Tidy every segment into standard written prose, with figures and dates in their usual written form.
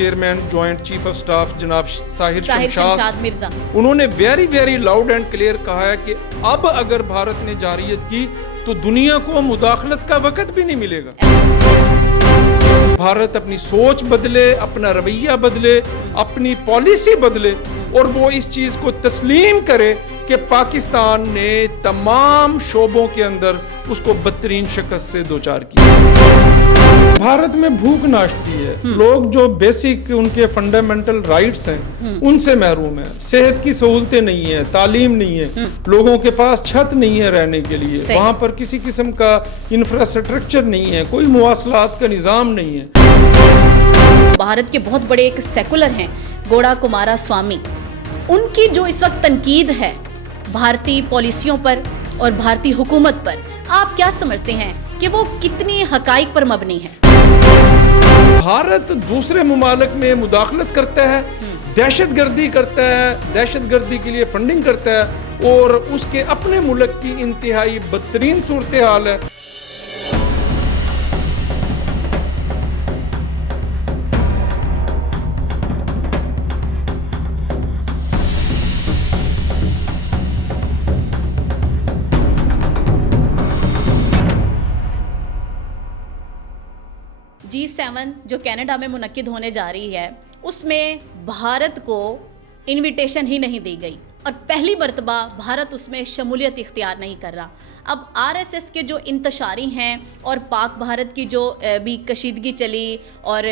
Chairman joint chief of staff جناب ساحر شمشاد مرزا، انہوں نے ویری لاؤڈ اینڈ کلیئر کہا ہے کہ اب اگر بھارت نے جارحیت کی تو دنیا کو مداخلت کا وقت بھی نہیں ملے گا۔ بھارت اپنی سوچ بدلے، اپنا رویہ بدلے، اپنی پالیسی بدلے اور وہ اس چیز کو تسلیم کرے کہ پاکستان نے تمام شعبوں کے اندر اس کو بدترین شکست سے دوچار کیا۔ بھارت میں بھوک ناشتی ہے، لوگ جو بیسک ان کے فنڈامنٹل رائٹس ہیں ان سے محروم ہیں، صحت کی سہولتیں نہیں ہیں، تعلیم نہیں ہے، لوگوں کے پاس چھت نہیں ہے رہنے کے لیے، وہاں پر کسی قسم کا انفراسٹرکچر نہیں ہے، کوئی مواصلات کا نظام نہیں ہے۔ بھارت کے بہت بڑے ایک سیکولر ہیں گوڑا کمارا سوامی، ان کی جو اس وقت تنقید ہے بھارتی پالیسیوں پر اور بھارتی حکومت پر، آپ کیا سمجھتے ہیں کہ وہ کتنی حقائق پر مبنی ہے؟ بھارت دوسرے ممالک میں مداخلت کرتا ہے، دہشت گردی کرتا ہے، دہشت گردی کے لیے فنڈنگ کرتا ہے اور اس کے اپنے ملک کی انتہائی بدترین صورتحال ہے۔ G7 جو کینیڈا میں منعقد ہونے جا رہی ہے، اس میں بھارت کو انویٹیشن ہی نہیں دی گئی اور پہلی مرتبہ بھارت اس میں شمولیت اختیار نہیں کر رہا۔ اب RSS کے جو انتشاری ہیں اور پاک بھارت کی جو بھی کشیدگی چلی اور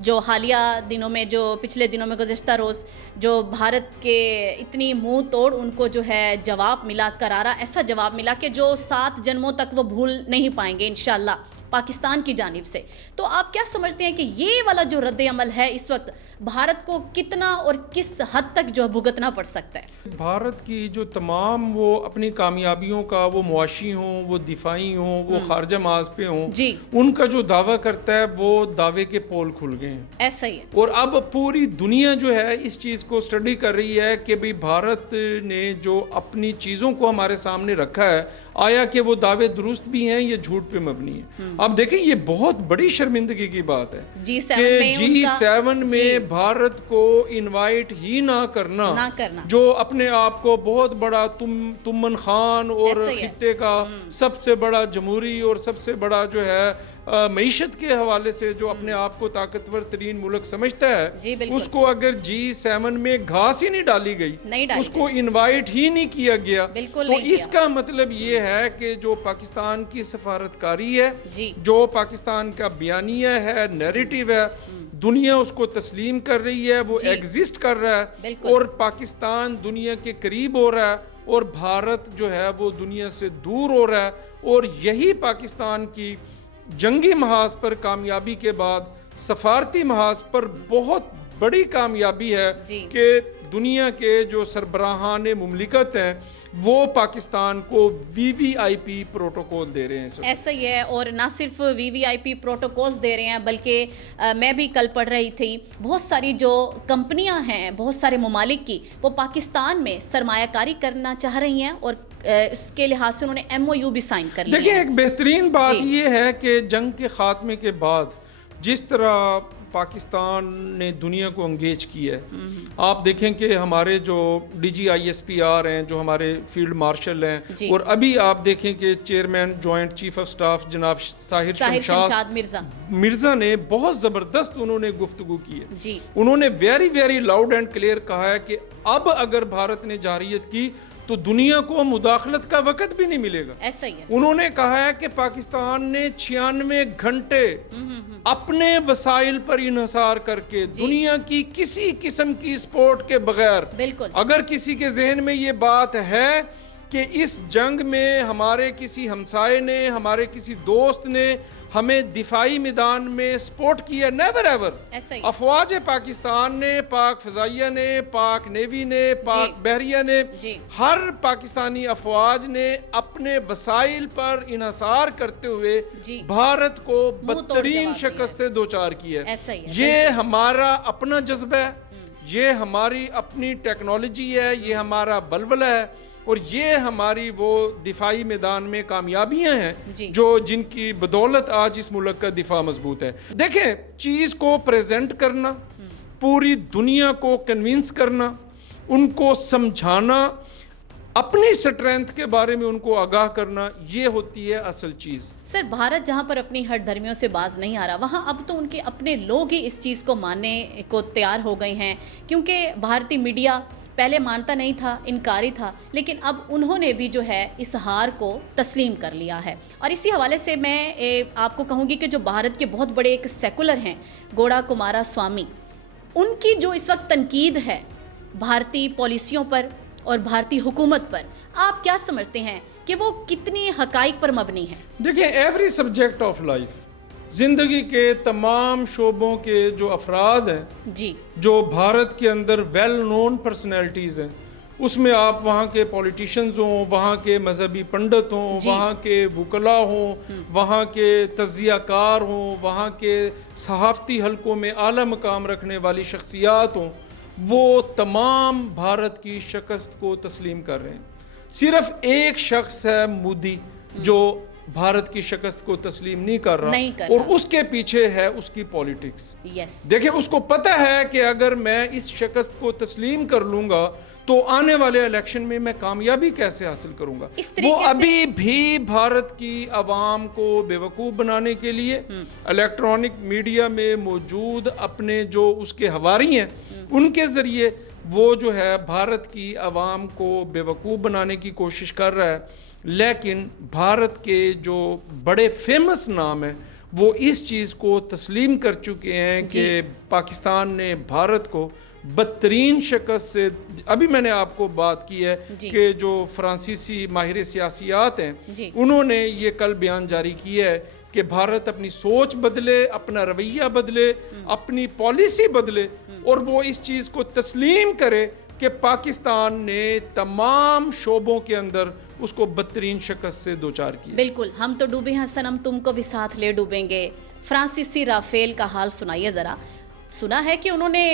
جو حالیہ دنوں میں، جو پچھلے دنوں میں گزشتہ روز جو بھارت کے اتنی منہ توڑ ان کو جو ہے جواب ملا، کرارا ایسا جواب ملا کہ جو 7 جنموں تک وہ بھول نہیں پائیں گے انشاءاللہ پاکستان کی جانب سے۔ تو آپ کیا سمجھتے ہیں کہ یہ والا جو رد عمل ہے اس وقت بھارت کو کتنا اور کس حد تک جو بھگتنا پڑ سکتا ہے؟ بھارت کی جو تمام وہ اپنی کامیابیوں کا، وہ معاشی ہوں، وہ دفاعی ہوں، وہ خارجہ محاذ پہ ہوں، ان کا جو دعویٰ کرتا ہے وہ دعوے کے پول کھل گئے ہیں۔ ایسا ہی ہے۔ اور اب پوری دنیا جو ہے اس چیز کو سٹڈی کر رہی ہے کہ بھی بھارت نے جو اپنی چیزوں کو ہمارے سامنے رکھا ہے، آیا کہ وہ دعوے درست بھی ہیں یا جھوٹ پہ مبنی ہے۔ اب دیکھیں یہ بہت بڑی شرمندگی کی بات ہے کہ G7 میں بھارت کو انوائٹ ہی نہ کرنا، جو اپنے آپ کو بہت بڑا تمن خان اور خطے کا سب سے بڑا جمہوری اور سب سے بڑا جو ہے معیشت کے حوالے سے جو اپنے آپ کو طاقتور ترین ملک سمجھتا ہے، اس کو اگر G7 میں گھاس ہی نہیں ڈالی گئی، اس کو انوائٹ ہی نہیں کیا گیا، تو اس کا مطلب یہ ہے کہ جو پاکستان کی سفارتکاری ہے، جو پاکستان کا بیانیہ ہے، نیریٹیو ہے، دنیا اس کو تسلیم کر رہی ہے، وہ ایگزسٹ کر رہا ہے اور پاکستان دنیا کے قریب ہو رہا ہے اور بھارت جو ہے وہ دنیا سے دور ہو رہا ہے، اور یہی پاکستان کی جنگی محاذ پر کامیابی کے بعد سفارتی محاذ پر بہت بڑی کامیابی ہے کہ دنیا کے جو سربراہان مملکت ہیں وہ پاکستان کو VVIP پروٹوکول دے رہے ہیں۔ ایسا ہی ہے، اور نہ صرف VVIP پروٹوکولز دے رہے ہیں بلکہ میں بھی کل پڑھ رہی تھی بہت ساری جو کمپنیاں ہیں بہت سارے ممالک کی، وہ پاکستان میں سرمایہ کاری کرنا چاہ رہی ہیں اور اس کے لحاظ سے انہوں نے MOU بھی سائن کر لیا۔ دیکھیں ایک بہترین بات یہ ہے کہ جنگ کے خاتمے کے بعد جس طرح پاکستان نے دنیا کو انگیج کیا ہے، آپ دیکھیں کہ ہمارے جو DGISPR ہیں، جو ہمارے فیلڈ مارشل ہیں، اور ابھی آپ دیکھیں کہ chairman joint chief of staff جناب ساحر شمشاد مرزا نے بہت زبردست انہوں نے گفتگو کی ہے۔ انہوں نے ویری لاؤڈ اینڈ کلیئر کہا ہے کہ اب اگر بھارت نے جارحیت کی تو دنیا کو مداخلت کا وقت بھی نہیں ملے گا۔ ایسا ہی ہے۔ انہوں نے کہا ہے کہ پاکستان نے 96 گھنٹے اپنے وسائل پر انحصار کر کے دنیا کی کسی قسم کی سپورٹ کے بغیر، اگر کسی کے ذہن میں یہ بات ہے کہ اس جنگ میں ہمارے کسی ہمسائے نے، ہمارے کسی دوست نے ہمیں دفاعی میدان میں سپورٹ کیا، نیور ایور۔ افواج پاکستان نے، پاک فضائیہ نے، پاک نیوی نے، پاک بحریہ نے، ہر پاکستانی افواج نے اپنے وسائل پر انحصار کرتے ہوئے بھارت کو بدترین شکست سے دوچار کیا ہے۔ یہ ہمارا اپنا جذبہ ہے، یہ ہماری اپنی ٹیکنالوجی ہے، یہ ہمارا بلبلہ ہے، اور یہ ہماری وہ دفاعی میدان میں کامیابیاں ہیں جی۔ جو جن کی بدولت آج اس ملک کا دفاع مضبوط ہے۔ دیکھیں، چیز کو پریزنٹ کرنا، پوری دنیا کو کنونس کرنا، ان کو سمجھانا، اپنی سٹرینتھ کے بارے میں ان کو آگاہ کرنا، یہ ہوتی ہے اصل چیز۔ سر، بھارت جہاں پر اپنی ہٹ دھرمیوں سے باز نہیں آ رہا، وہاں اب تو ان کے اپنے لوگ ہی اس چیز کو ماننے کو تیار ہو گئے ہیں، کیونکہ بھارتی میڈیا پہلے مانتا نہیں تھا، انکاری تھا، لیکن اب انہوں نے بھی جو ہے اس ہار کو تسلیم کر لیا ہے۔ اور اسی حوالے سے میں آپ کو کہوں گی کہ جو بھارت کے بہت بڑے ایک سیکولر ہیں، گوڑا کمارا سوامی، ان کی جو اس وقت تنقید ہے بھارتی پالیسیوں پر اور بھارتی حکومت پر، آپ کیا سمجھتے ہیں کہ وہ کتنی حقائق پر مبنی ہے؟ دیکھیں، ایوری سبجیکٹ آف لائف، زندگی کے تمام شعبوں کے جو افراد ہیں، جی، جو بھارت کے اندر ویل نون پرسنالٹیز ہیں، اس میں آپ وہاں کے پولیٹیشنز ہوں، وہاں کے مذہبی پنڈت ہوں، جی، وہاں کے وکلاء ہوں، وہاں کے تجزیہ کار ہوں، وہاں کے صحافتی حلقوں میں اعلیٰ مقام رکھنے والی شخصیات ہوں، وہ تمام بھارت کی شکست کو تسلیم کر رہے ہیں۔ صرف ایک شخص ہے مودی جو بھارت کی شکست کو تسلیم نہیں کر رہا، اور اس کے پیچھے ہے اس کی پولیٹکس۔ یس، دیکھیں، اس کو پتہ ہے کہ اگر میں اس شکست کو تسلیم کر لوں گا تو آنے والے الیکشن میں میں کامیابی کیسے حاصل کروں گا۔ وہ ابھی بھی بھارت کی عوام کو بیوقوف بنانے کے لیے الیکٹرانک میڈیا میں موجود اپنے جو اس کے حواری ہیں، ان کے ذریعے وہ جو ہے بھارت کی عوام کو بیوقوف بنانے کی کوشش کر رہا ہے۔ لیکن بھارت کے جو بڑے فیمس نام ہیں وہ اس چیز کو تسلیم کر چکے ہیں کہ پاکستان نے بھارت کو بدترین شکست سے، ابھی میں نے آپ کو بات کی ہے کہ جو فرانسیسی ماہر سیاسیات ہیں انہوں نے یہ کل بیان جاری کیا ہے کہ بھارت اپنی سوچ بدلے، اپنا رویہ بدلے، اپنی پالیسی بدلے، اور وہ اس چیز کو تسلیم کرے کہ پاکستان نے تمام شعبوں کے اندر اس کو بدترین شکست سے دوچار کیا۔ بالکل، ہم تو ڈوبے ہیں صنم، تم کو بھی ساتھ لے ڈوبیں گے۔ فرانسیسی رافیل کا حال سنائیے ذرا۔ سنا ہے کہ انہوں نے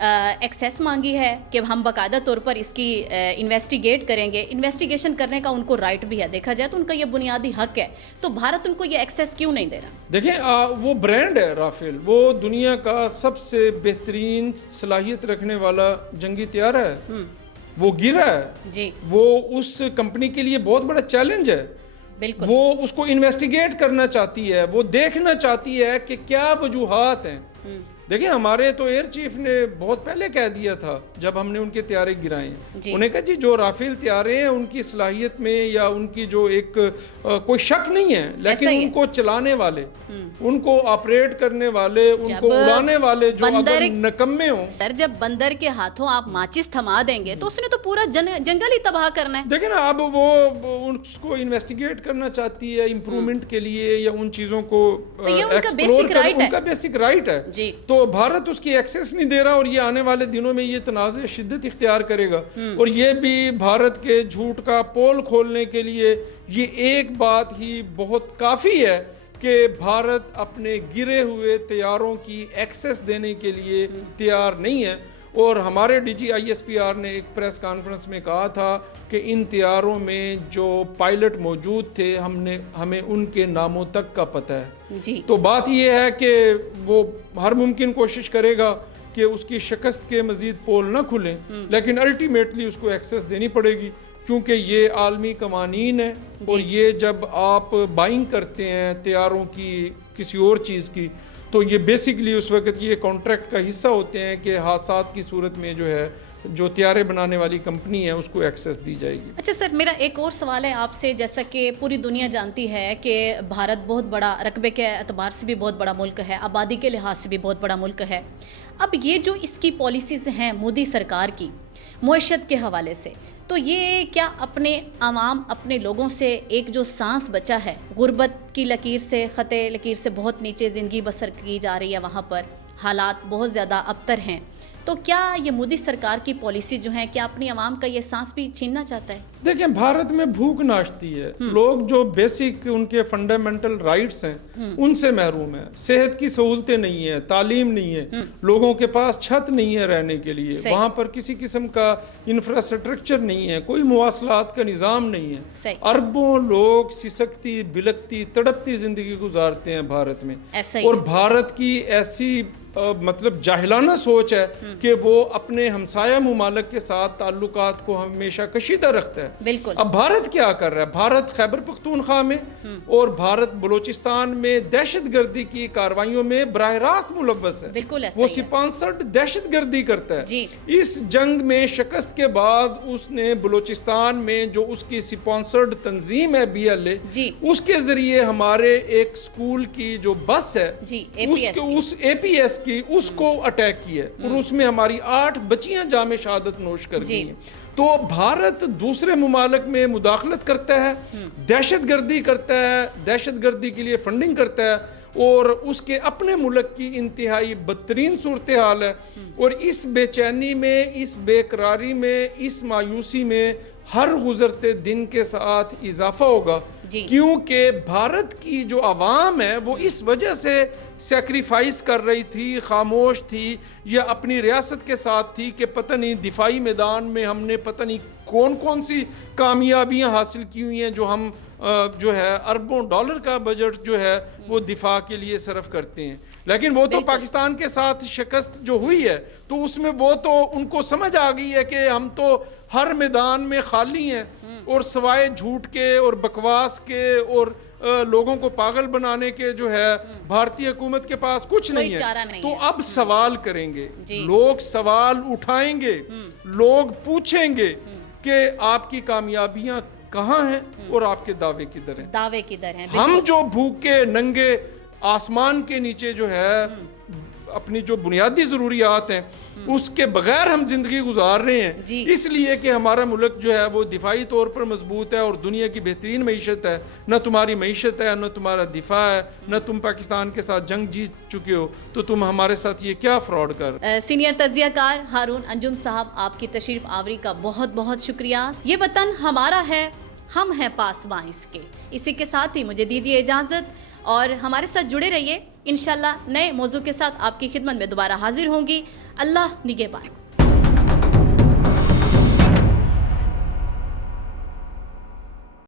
ایکسیس مانگی ہے کہ ہم باقاعدہ طور پر اس کی انویسٹیگیٹ کریں گے۔ انویسٹیگیشن کرنے کا ان کو رائٹ بھی ہے، دیکھا جائے تو ان کا یہ بنیادی حق ہے، تو بھارت ان کو یہ ایکسیس کیوں نہیں دے رہا؟ دیکھیں، وہ برانڈ ہے رافیل، وہ دنیا کا سب سے بہترین صلاحیت رکھنے والا جنگی طیارہ ہے، وہ گرا ہے جی، وہ اس کمپنی کے لیے بہت بڑا چیلنج ہے۔ بالکل، وہ اس کو انویسٹیگیٹ کرنا چاہتی ہے، وہ دیکھنا چاہتی ہے کہ کیا وجوہات ہیں۔ دیکھیں، ہمارے تو ایئر چیف نے بہت پہلے کہہ دیا تھا جب ہم نے ان کے طیارے گرائے، انہیں کہا جی جو رافیل طیارے ہیں ان کی صلاحیت میں یا ان کی جو ایک کوئی شک نہیں ہے، لیکن ان کو چلانے والے، ان کو آپریٹ کرنے والے، ان کو اڑانے والے جو اگر نکمے ہوں۔ سر، جب بندر کے ہاتھوں آپ ماچس تھما دیں گے تو اس نے تو پورا جنگل ہی تباہ کرنا ہے۔ دیکھیں نا، اب وہ اس کو انویسٹیگیٹ کرنا چاہتی ہے امپرومنٹ کے لیے یا ان چیزوں کو ایکسپلور کرنا، ان کا بیسک رائٹ ہے۔ تو بھارت اس کی ایکسیس نہیں دے رہا، اور یہ آنے والے دنوں میں یہ تنازع شدت اختیار کرے گا، اور یہ بھی بھارت کے جھوٹ کا پول کھولنے کے لیے یہ ایک بات ہی بہت کافی ہے کہ بھارت اپنے گرے ہوئے طیاروں کی ایکسیس دینے کے لیے تیار نہیں ہے۔ اور ہمارے D G I S P R نے ایک پریس کانفرنس میں کہا تھا کہ ان طیاروں میں جو پائلٹ موجود تھے ہمیں ان کے ناموں تک کا پتہ ہے۔ تو بات یہ ہے کہ وہ ہر ممکن کوشش کرے گا کہ اس کی شکست کے مزید پول نہ کھلیں، لیکن الٹیمیٹلی اس کو ایکسیس دینی پڑے گی، کیونکہ یہ عالمی قوانین ہے، اور یہ جب آپ بائنگ کرتے ہیں طیاروں کی کسی اور چیز کی تو یہ بیسکلی اس وقت یہ کانٹریکٹ کا حصہ ہوتے ہیں کہ حادثات کی صورت میں جو ہے جو طیارے بنانے والی کمپنی ہے اس کو ایکسیس دی جائے گی۔ اچھا سر، میرا ایک اور سوال ہے آپ سے، جیسا کہ پوری دنیا جانتی ہے کہ بھارت بہت بڑا، رقبے کے اعتبار سے بھی بہت بڑا ملک ہے، آبادی کے لحاظ سے بھی بہت بڑا ملک ہے۔ اب یہ جو اس کی پالیسیز ہیں مودی سرکار کی معیشت کے حوالے سے، تو یہ کیا اپنے عوام، اپنے لوگوں سے ایک جو سانس بچا ہے، غربت کی لکیر سے، خطے لکیر سے بہت نیچے زندگی بسر کی جا رہی ہے، وہاں پر حالات بہت زیادہ ابتر ہیں، تو کیا یہ مودی سرکار کی پالیسی جو ہیں کیا اپنی عوام کا یہ سانس بھی چھیننا چاہتا ہے؟ دیکھیں بھارت میں بھوک ناشتی ہے، لوگ جو بیسک ان کے فنڈامنٹل رائٹس ہیں ان سے محروم ہیں، صحت کی سہولتیں نہیں ہیں، تعلیم نہیں ہے، لوگوں کے پاس چھت نہیں ہے رہنے کے لیے، وہاں پر کسی قسم کا انفراسٹرکچر نہیں ہے، کوئی مواصلات کا نظام نہیں ہے، اربوں لوگ سسکتی بلکتی تڑپتی زندگی گزارتے ہیں بھارت میں، اور بھارت کی ایسی مطلب جاہلانہ سوچ ہے کہ وہ اپنے ہمسایہ ممالک کے ساتھ تعلقات کو ہمیشہ کشیدہ رکھتا ہے۔ بالکل۔ اب بھارت کیا کر رہا ہے؟ بھارت خیبر پختونخوا میں اور بھارت بلوچستان میں دہشت گردی کی کارروائیوں میں براہ راست ملوث ہے، بالکل وہ اسپانسرڈ دہشت گردی کرتا ہے۔ اس جنگ میں شکست کے بعد اس نے بلوچستان میں جو اس کی اسپانسرڈ تنظیم ہے BLA، اس کے ذریعے ہمارے ایک سکول کی جو بس ہے اس APS کی اس کو اٹیک کیا ہے اور اس میں ہماری 8 بچیاں جام شہادت نوش کر گئی ہیں۔ تو بھارت دوسرے ممالک میں مداخلت کرتا ہے، دہشت گردی کرتا ہے، دہشت گردی کے لیے فنڈنگ کرتا ہے، اور اس کے اپنے ملک کی انتہائی بدترین صورتحال ہے، اور اس بے چینی میں، اس بے قراری میں، اس مایوسی میں ہر گزرتے دن کے ساتھ اضافہ ہوگا، کیونکہ بھارت کی جو عوام ہے وہ اس وجہ سے سیکریفائس کر رہی تھی، خاموش تھی یا اپنی ریاست کے ساتھ تھی کہ پتہ نہیں دفاعی میدان میں ہم نے پتہ نہیں کون کون سی کامیابیاں حاصل کی ہوئی ہیں جو ہم جو ہے اربوں ڈالر کا بجٹ جو ہے وہ دفاع کے لیے صرف کرتے ہیں، لیکن وہ تو پاکستان کے ساتھ شکست جو ہوئی ہے تو اس میں وہ تو ان کو سمجھ آ گئی ہے کہ ہم تو ہر میدان میں خالی ہیں، اور سوائے جھوٹ کے اور بکواس کے اور لوگوں کو پاگل بنانے کے جو ہے بھارتی حکومت کے پاس کچھ نہیں ہے۔ تو اب سوال کریں گے لوگ، سوال اٹھائیں گے لوگ، پوچھیں گے کہ آپ کی کامیابیاں کہاں ہیں اور آپ کے دعوے کدھر ہیں؟ دعوے کدھر ہیں؟ ہم جو بھوکے ننگے آسمان کے نیچے جو ہے اپنی جو بنیادی ضروریات ہیں اس کے بغیر ہم زندگی گزار رہے ہیں، اس لیے کہ ہمارا ملک جو ہے وہ دفاعی طور پر مضبوط ہے اور دنیا کی بہترین معیشت ہے، نہ تمہاری معیشت ہے، نہ تمہارا دفاع ہے، نہ تم پاکستان کے ساتھ جنگ جیت چکے ہو، تو تم ہمارے ساتھ یہ کیا فراڈ کر۔ سینئر تجزیہ کار ہارون انجم صاحب، آپ کی تشریف آوری کا بہت بہت شکریہ۔ یہ وطن ہمارا ہے، ہم ہیں پاسباں اس کے۔ اسی کے ساتھ ہی مجھے دیجیے اجازت اور ہمارے ساتھ جڑے رہیے، انشاءاللہ نئے موضوع کے ساتھ آپ کی خدمت میں دوبارہ حاضر ہوں گی۔ اللہ نگہبان۔